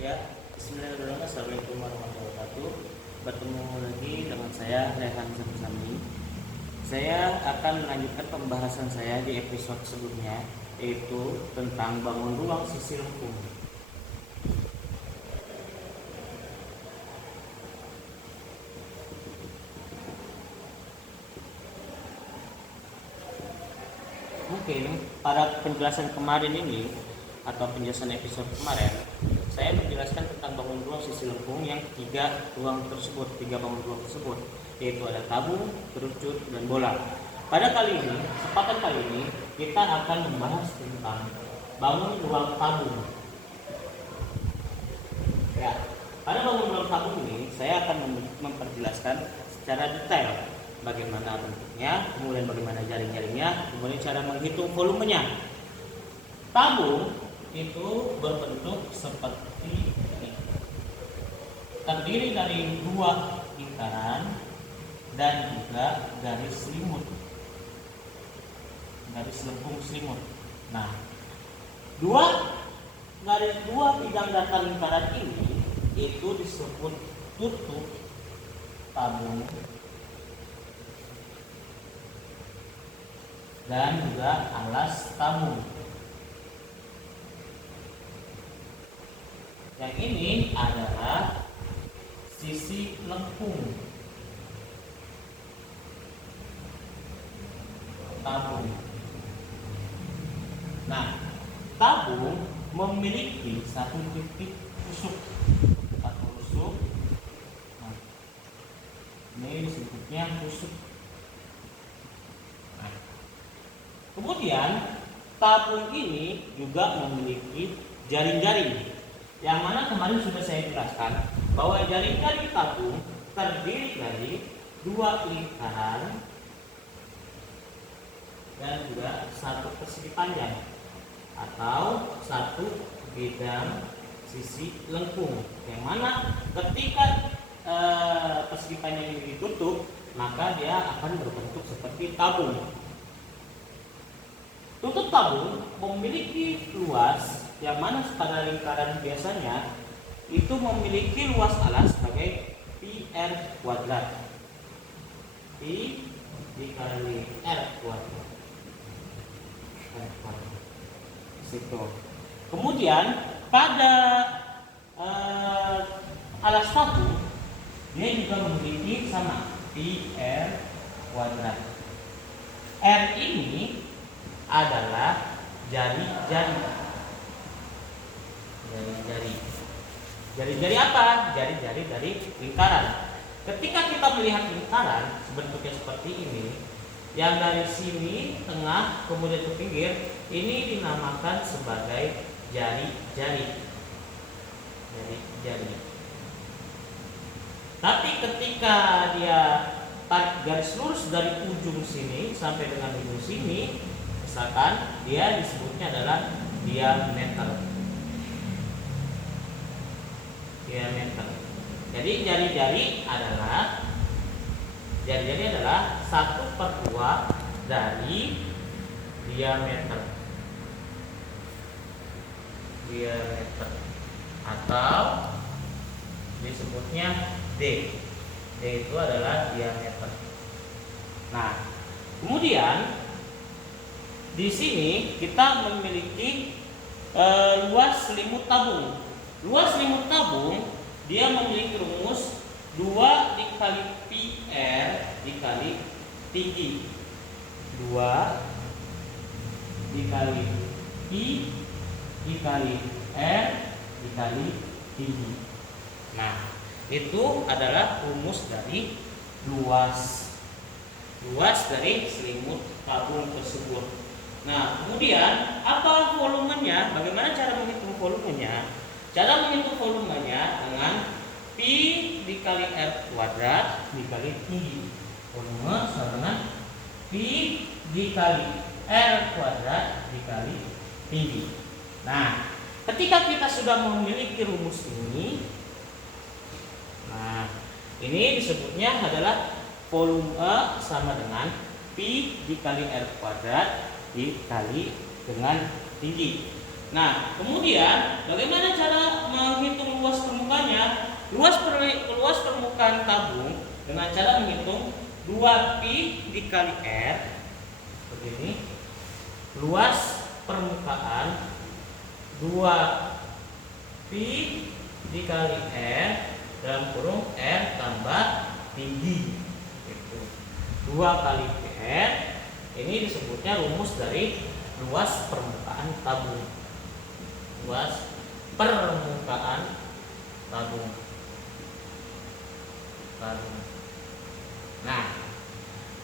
Ya, bismillahirrahmanirrahim. Assalamualaikum warahmatullahi wabarakatuh. Bertemu lagi dengan saya Rehan Samsami. Saya akan melanjutkan pembahasan saya di episode sebelumnya, yaitu tentang bangun ruang sisi lengkung. Mungkin pada penjelasan kemarin ini atau penjelasan episode kemarin, saya menjelaskan tentang bangun ruang sisi lengkung yang tiga bangun ruang tersebut, yaitu ada tabung, kerucut, dan bola. Pada kesempatan kali ini kita akan membahas tentang bangun ruang tabung. Ya, pada bangun ruang tabung ini saya akan memperjelaskan secara detail bagaimana bentuknya, kemudian bagaimana jaring-jaringnya, kemudian cara menghitung volumenya. Tabung itu berbentuk seperti ini, terdiri dari dua lingkaran dan juga garis lengkung selimut. Nah, dua bidang datar lingkaran ini itu disebut tutup tabung dan juga alas tabung. Yang ini adalah sisi lengkung tabung. Nah, tabung memiliki satu titik tusuk atau tusuk. Nah, ini disebutnya tusuk. Nah, kemudian tabung ini juga memiliki jaring-jaring, yang mana kemarin sudah saya jelaskan bahwa jaring-jaring tabung terdiri dari dua lingkaran dan juga satu persegi panjang atau satu bidang sisi lengkung, yang mana ketika persegi panjang ini ditutup maka dia akan berbentuk seperti tabung. Tutup tabung memiliki luas, yang mana pada lingkaran biasanya itu memiliki luas alas sebagai pi r kuadrat. Pi dikali r kuadrat. Situ. Kemudian pada alas tabung dia juga memiliki sama pi r kuadrat. R ini adalah jari-jari. Jari-jari apa? Jari-jari dari lingkaran. Ketika kita melihat lingkaran bentuknya seperti ini, yang dari sini tengah kemudian ke pinggir, ini dinamakan sebagai jari-jari. Tapi ketika dia tarik garis lurus dari ujung sini sampai dengan ujung sini, misalkan dia disebutnya adalah diameter. Jadi jari-jari adalah 1/2 dari diameter atau disebutnya D. D itu adalah diameter. Nah, kemudian di sini kita memiliki luas selimut tabung. Luas selimut tabung dia memiliki rumus 2 dikali pi r dikali tinggi. 2 dikali pi dikali r dikali tinggi. Nah, itu adalah rumus dari luas dari selimut tabung tersebut. Nah, kemudian apa volumenya? Bagaimana cara menghitung volumenya? Cara menghitung volumenya dengan pi dikali r kuadrat dikali tinggi. Volume sama dengan pi dikali r kuadrat dikali tinggi. Nah, ketika kita sudah memiliki rumus ini, nah ini disebutnya adalah volume sama dengan pi dikali r kuadrat dikali dengan tinggi. Nah, kemudian bagaimana cara menghitung luas permukaan tabung dengan cara menghitung 2pi dikali R begini. Luas permukaan 2pi dikali R dalam kurung R tambah tinggi. Gitu. 2 kali PR ini disebutnya rumus dari luas permukaan tabung. Luas permukaan tabung. Nah,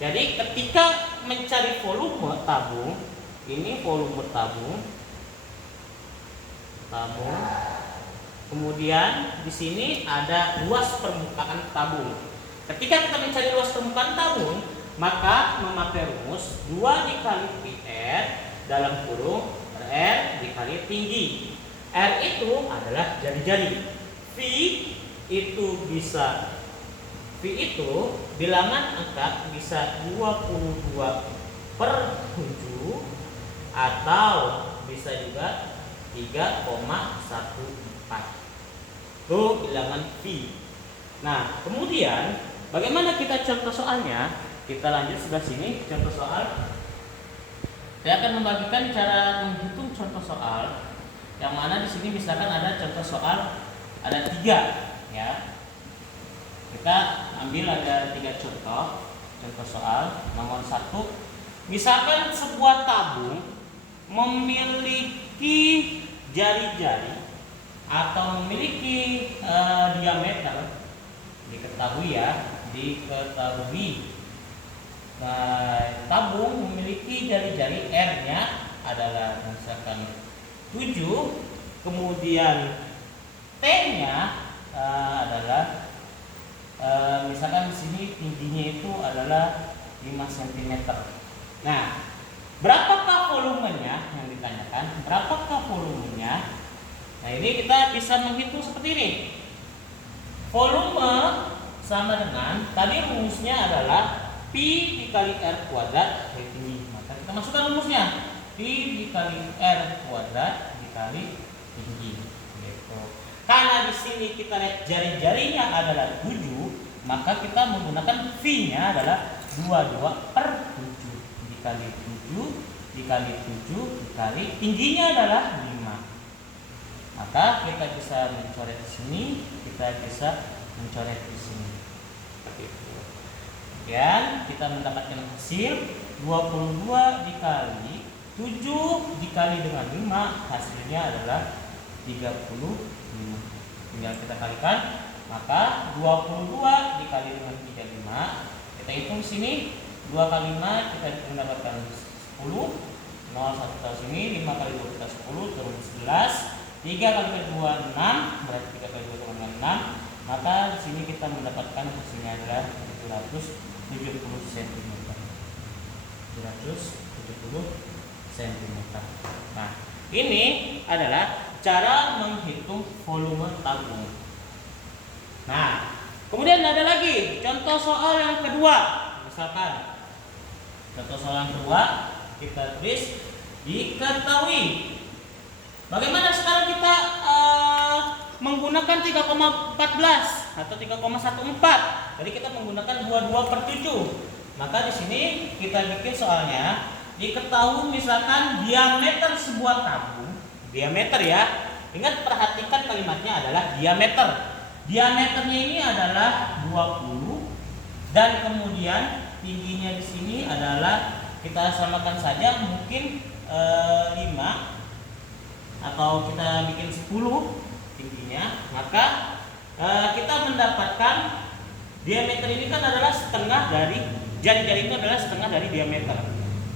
jadi ketika mencari volume tabung, ini volume tabung. Kemudian di sini ada luas permukaan tabung. Ketika kita mencari luas permukaan tabung, maka memakai rumus 2 dikali PR dalam kurung R dikali tinggi. R itu adalah jari-jari. V itu bilangan angka bisa 22/7 atau bisa juga 3,14. Itu bilangan V. Nah, kemudian bagaimana kita contoh soalnya? Kita lanjut sebelah sini contoh soal. Saya akan membagikan cara menghitung contoh soal, yang mana di sini misalkan ada contoh soal ada 3, ya. Kita ambil ada 3 contoh soal. Nomor 1, misalkan sebuah tabung memiliki jari-jari atau memiliki diameter, diketahui tabung memiliki jari-jari R-nya adalah misalkan 7, kemudian T-nya adalah misalkan di sini tingginya itu adalah 5 cm. Nah, berapakah volumenya yang ditanyakan? Berapakah volumenya? Nah, ini kita bisa menghitung seperti ini. Volume sama dengan tadi rumusnya adalah pi dikali R kuadrat kali tinggi. Maka kita masukkan rumusnya, pi dikali R kuadrat dikali tinggi. Gitu. Karena di sini kita lihat jari-jarinya adalah 7, maka kita menggunakan V-nya adalah 22/7 dikali 7 dikali 7 dikali tingginya adalah 5. Maka kita bisa mencoret di sini, kita bisa mencoret di sini. Seperti itu. Kemudian kita mendapatkan hasil 22 dikali 7 dikali dengan 5, hasilnya adalah 35. Tinggal kita kalikan, maka 22 dikali dengan 35, kita hitung di sini 2 kali 5 kita mendapatkan 10. 0 1 taruh sini, 5 kali 2 kita 10, turun 11. 3 kali 2 6, berarti 3 kali 2 sama dengan 6. Maka di sini kita mendapatkan hasilnya adalah 770 cm. 770 cm. Nah, ini adalah cara menghitung volume tabung. Nah, kemudian ada lagi contoh soal yang kedua. Misalkan contoh soal yang kedua kita tulis diketahui. Bagaimana sekarang kita menggunakan 3,14 atau 3,14? Jadi kita menggunakan 22/7. Maka di sini kita bikin soalnya diketahui misalkan diameter sebuah tabung. Diameter ya. Ingat, perhatikan kalimatnya adalah diameter. Diameternya ini adalah 20 dan kemudian tingginya di sini adalah kita samakan saja mungkin 5 atau kita bikin 10 tingginya. Maka kita mendapatkan diameter ini kan adalah setengah dari jari-jari itu adalah setengah dari diameter.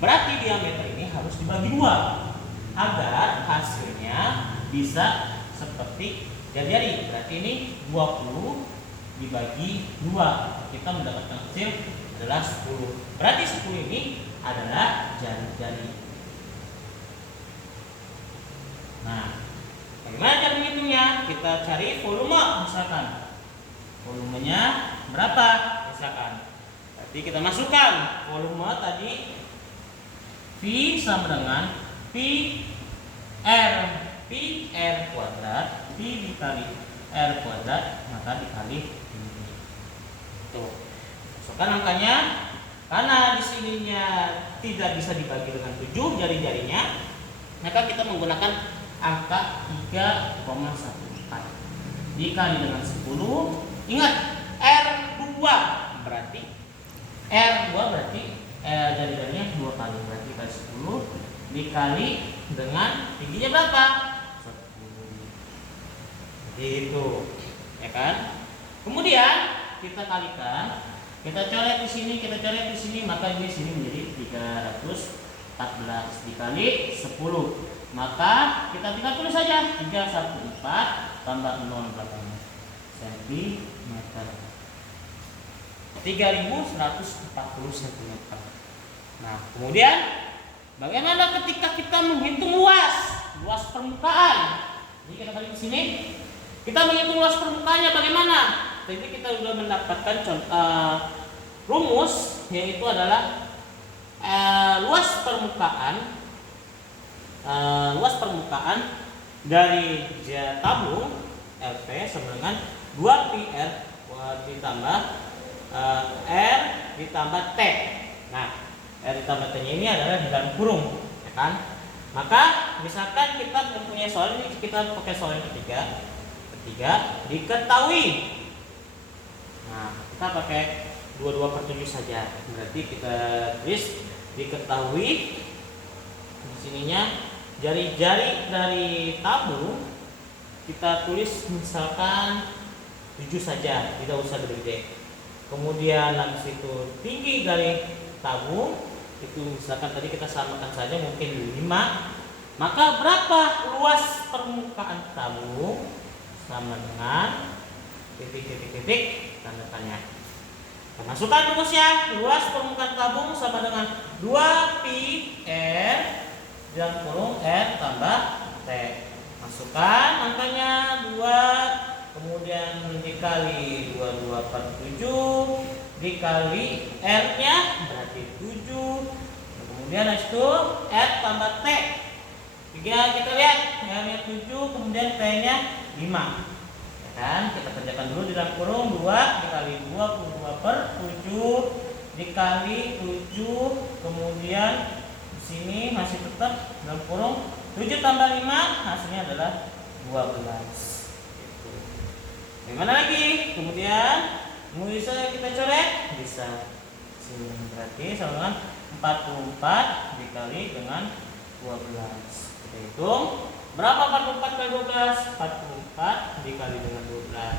Berarti diameter ini harus dibagi 2 agar hasilnya bisa seperti jari-jari. Berarti ini 20 dibagi 2, kita mendapatkan hasil adalah 10. Berarti 10 ini adalah jari-jari. Nah, bagaimana cara menghitungnya? Kita cari volume misalkan. Volumenya berapa? Misalkan. Berarti kita masukkan volume tadi V sama dengan Pi R kuadrat, Pi dikali R kuadrat maka dikali ini. Tuh. Masukkan angkanya. Karena di sininya tidak bisa dibagi dengan 7 jari-jarinya, maka kita menggunakan angka 3,14 dikali dengan 10. Ingat R2 berarti jari-jarinya 2 kali, berarti kali 10 dikali dengan tingginya berapa? 10. Gitu, ya kan? Kemudian kita kalikan, kita coret di sini, maka ini sini menjadi 314 dikali 10. Maka kita tinggal tulis saja 314 tambah 0 belakangnya cm. 3140 cm. Nah, kemudian bagaimana ketika kita menghitung luas permukaan? Jadi kita balik ke sini. Kita menghitung luas permukaannya bagaimana? Jadi kita sudah mendapatkan rumus, yaitu adalah luas permukaan dari tabung LP sama dengan 2πr ditambah R ditambah T. Nah, R ditambah T nya ini adalah di dalam kurung, ya kan? Maka misalkan kita mempunyai soal ini, kita pakai soal yang ketiga diketahui. Nah, kita pakai 22/7 saja. Berarti kita tulis diketahui. Di sininya jari-jari dari tabung kita tulis misalkan 7 saja, tidak usah gede. Kemudian habis itu tinggi dari tabung itu misalkan tadi kita samakan saja mungkin 5. Maka berapa luas permukaan tabung? Sama dengan titik tanda tanya. Masukkan rumusnya. Luas permukaan tabung sama dengan 2πr dalam kurung R tambah T. Masukkan angkanya 2, kemudian dikali 22/7 dikali R nya berarti 7. Kemudian itu R tambah T. Kita lihat R nya 7, kemudian T nya 5, ya kan? Kita kerjakan dulu di dalam kurung 2 dikali 22/7 dikali 7, kemudian di sini masih tetap dalam kurung 7 tambah 5 hasilnya adalah 12. Gitu. Gimana lagi? Kemudian bisa kita coret, bisa sini berarti sama dengan 44 dikali dengan 12. Kita hitung berapa 44 kali 12? 44 dikali dengan 12.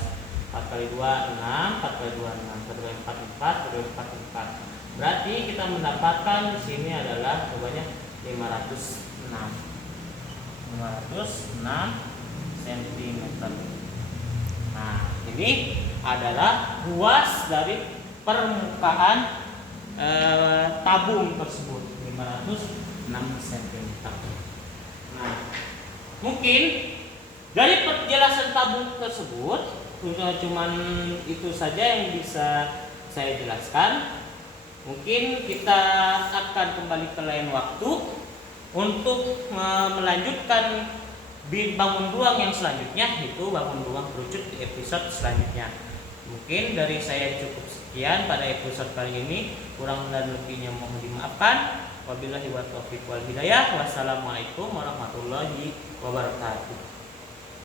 4 kali 2 6, 4 kali 2 6, 4 kali 4 4, 4 kali 4 4. Berarti kita mendapatkan di sini adalah jawabannya 506 cm. Nah, ini adalah luas dari permukaan tabung tersebut, 506 cm. Nah, mungkin dari penjelasan tabung tersebut cuman itu saja yang bisa saya jelaskan. Mungkin kita akan kembali ke lain waktu untuk melanjutkan bangun ruang yang selanjutnya, yaitu bangun ruang kerucut di episode selanjutnya. Mungkin dari saya cukup sekian pada episode kali ini. Kurang dan lebihnya mohon dimaafkan. Wabillahi wa taufiq wal hidayah. Wassalamualaikum warahmatullahi wabarakatuh.